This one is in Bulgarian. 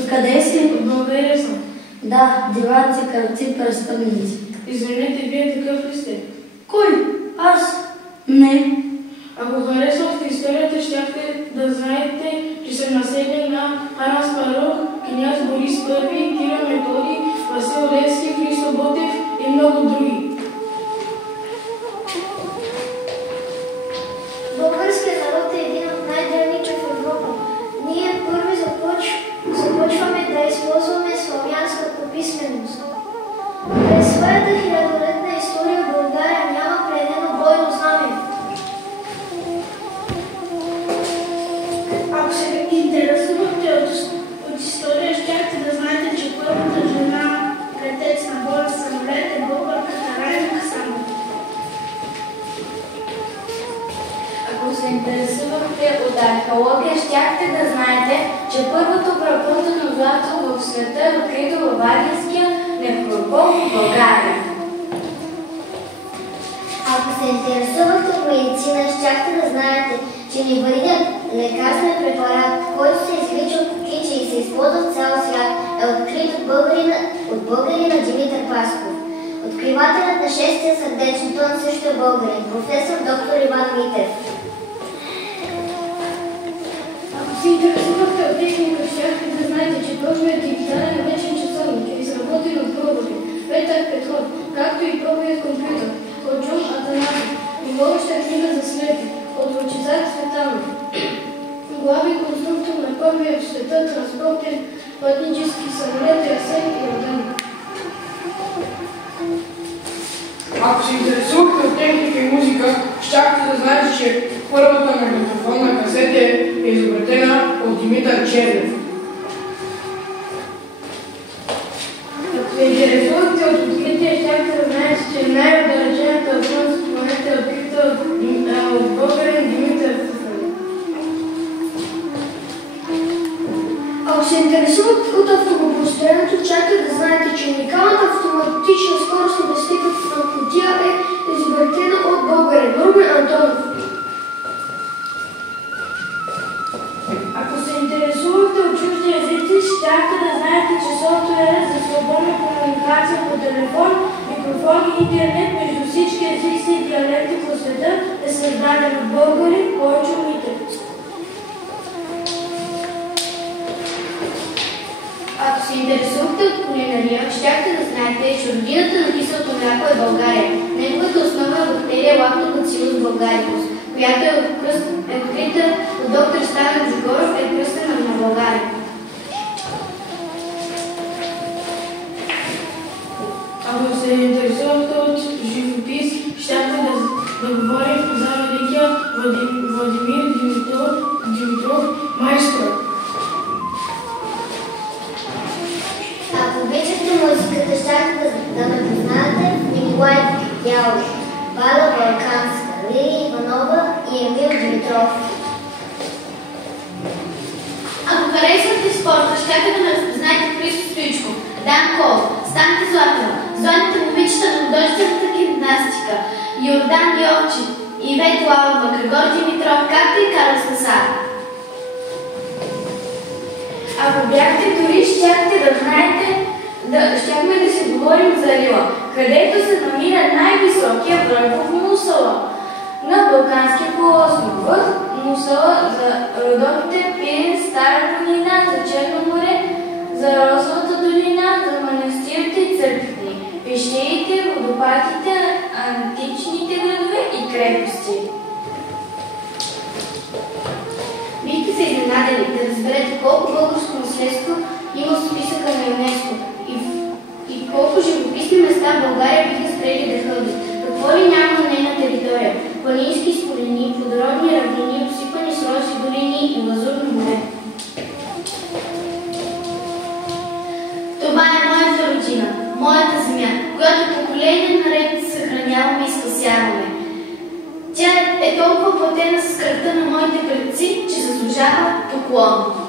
Откъде си? От България съм. Да, диваци, кръвци, престъпници. Извинете, вие такъв ли сте? Кой? Аз? Не. Ако харесвахте историята, щяхте да знаете, че съм наследник на Хан Аспарух, княз Борис I, Кирил Методий, Васил Левски, Христо Ботев и много други. Българският народ е един от най-древните в Европа. Ние първи започваме да използваме славянската писменост. През своята хилядолетна история България няма пленено бойно знаме. Ако се интересувате от история, щяхте да знаете, че първата жена летец на боен самолет е българката Райна Касанова. Ако се интересувахте от археология, щяхте да знаете, че първото препътано злато в света е открито във Варненския нефропол в България. Ако се интересувахте от медицина, щяхте да знаете, че невалиден лекарствен препарат, който се извлича от кукичи и се използва в цял свят, е открит от българина Димитър Пасков. Откривателят на шестия сърдечен тон също е българин, професор доктор Иван Митев. Ако се интересувахте от техника, щяхте да знаете, че първият дигитален вечен часовник е изработен от българи Петър Петров, както и първият компютър от Джон Атанасов и водеща книга за слепи от Лъчезар Цветанов. Главен конструктор на първия в света транспортен пътнически самолет Арсен Йордан. Ако се интересувахте от техника и музика, щяхте да знаете, че първата магнитофонна касета е изобретена от Димитър Чернев. Ако се интересувахте от откритие, щяхте да знаете, че най-отдалечената околна планета е открита от българин Димитър Фуфан. Ако се интересувате от автомобилостроенето, чакате да знаете, че уникалната автоматична скоростна безстъпна кутия е изобретена от българин Румен Антонов. Ако се интересувате от чужди езици, щяхте да знаете, че софтуерът за свободна комуникация по телефон, микрофон и интернет между всички езици и диалекти по света е създаден от българин Койчо Митев. Ако се интересувахте от кулинария, щяхте да знаете, че родината на киселото мляко е България. Неговата основна бактерия е Lactobacillus bulgaricus, която е открита от доктор Стамен Жигоров, е кръстена на България. Ако се интересувахте от живопис, щяхте да говорим за великия Владимир Димитров майстор. Ако обичате музиката, щяхте да ме познаете Николай Дялов, Валя Балканска, Лилия Иванова и Емил Димитров. Ако харесвате спорта, щяхте да ме знаете Христо Стоичков, Дан Кол, Станка Златова, зоните момичета на художествената гимнастика, Йордан Йовчев, Ивет Лалова, Григор Димитров, както и Карл Сасар. Ако бяхте дори, щяхте да знаете, щяхме да си говорим за Рила, където се намира най-високия връх в Мусала на Балканския полуостров. В Мусала за родовите Пирин, Стара долина, за Черно море, за Розовата долина, за манастирите и църквите, пещерите, водопадите, античните градове и крепости. Бихте се изненадали да разберете колко българско наследство има в списъка на ЮНЕСКО и колко живописни места в България биха спрели да ходят. Какво ли няма на нейна територия? Планински сполини, плодородни равнини, обсипани с роси долини и лазурно море. Това е моята родина, моята земя, която поколение наред съхраняваме и спасяваме. Тя е толкова платена с кръвта на моите предци, че заслужава поклон.